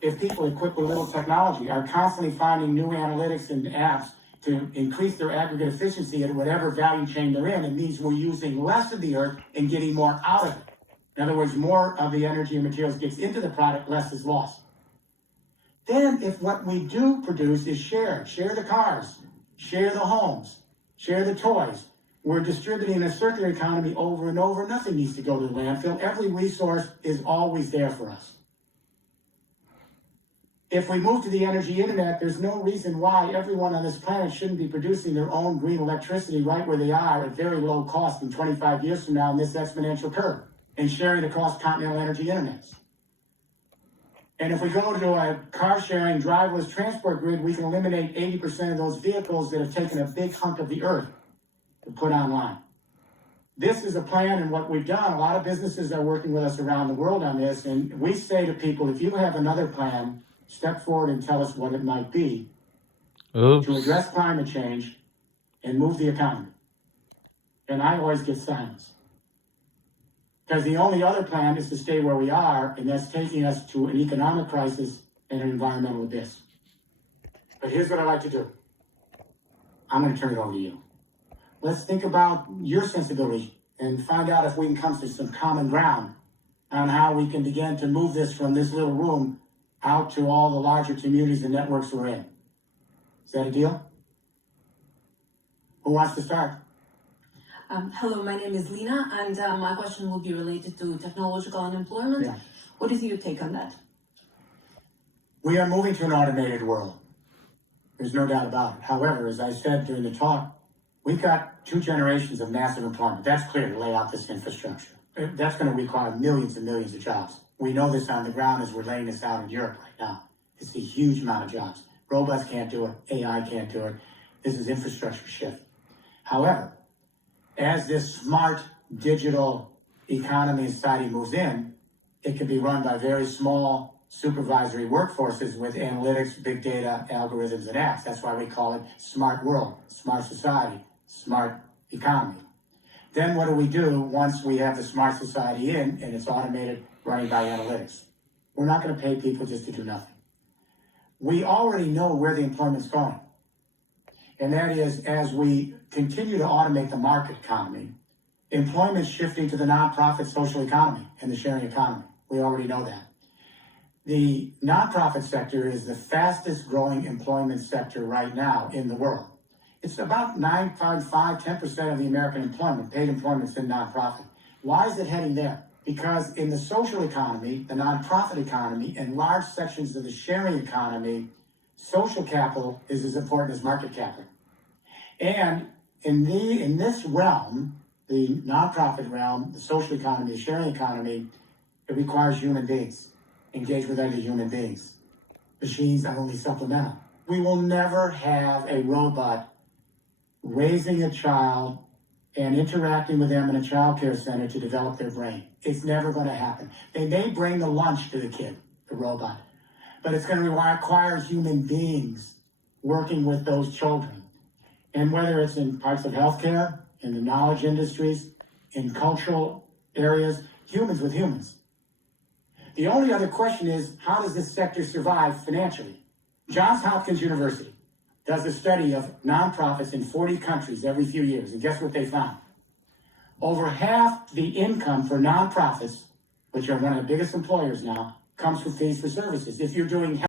if people equipped with little technology are constantly finding new analytics and apps to increase their aggregate efficiency at whatever value chain they're in, it means we're using less of the earth and getting more out of it. In other words, more of the energy and materials gets into the product, less is lost. Then if what we do produce is share the cars, share the homes, share the toys, we're distributing a circular economy over and over. Nothing needs to go to the landfill. Every resource is always there for us. If we move to the energy internet, there's no reason why everyone on this planet shouldn't be producing their own green electricity right where they are at very low cost in 25 years from now in this exponential curve and sharing across continental energy internets. And if we go to a car-sharing, driverless transport grid, we can eliminate 80% of those vehicles that have taken a big hunk of the earth to put online. This is a plan, and what we've done, a lot of businesses are working with us around the world on this, and we say to people, if you have another plan, step forward and tell us what it might be to address climate change and move the economy. And I always get silence. Because the only other plan is to stay where we are, and that's taking us to an economic crisis and an environmental abyss. But here's what I like to do. I'm going to turn it over to you. Let's think about your sensibility and find out if we can come to some common ground on how we can begin to move this from this little room out to all the larger communities and networks we're in. Is that a deal? Who wants to start? Hello, my name is Lina, and my question will be related to technological unemployment. Yeah. What is your take on that? We are moving to an automated world. There's no doubt about it. However, as I said during the talk, we've got 2 generations of massive employment. That's clear to lay out this infrastructure. That's going to require millions and millions of jobs. We know this on the ground as we're laying this out in Europe right now. It's a huge amount of jobs. Robots can't do it. AI can't do it. This is infrastructure shift. However, as this smart digital economy and society moves in, it can be run by very small supervisory workforces with analytics, big data, algorithms, and apps. That's why we call it smart world, smart society, smart economy. Then what do once we have the smart society in and it's automated, running by analytics? We're not going to pay people just to do nothing. We already know where the employment's going. And that is, as we continue to automate the market economy, employment's shifting to the nonprofit social economy and the sharing economy. We already know that. The nonprofit sector is the fastest growing employment sector right now in the world. It's about 9.5–10% of the American employment, paid employment's in nonprofit. Why is it heading there? Because in the social economy, the nonprofit economy, and large sections of the sharing economy, social capital is as important as market capital. And in this realm, the nonprofit realm, the social economy, the sharing economy, it requires human beings, engage with other human beings. Machines are only supplemental. We will never have a robot raising a child and interacting with them in a child care center to develop their brain. It's never going to happen. They may bring the lunch to the kid, the robot, but it's going to require human beings working with those children. And whether it's in parts of healthcare, in the knowledge industries, in cultural areas, humans with humans. The only other question is, how does this sector survive financially? Johns Hopkins University does a study of nonprofits in 40 countries every few years, and guess what they found? Over half the income for nonprofits, which are one of the biggest employers now, comes from fees for services. If you're doing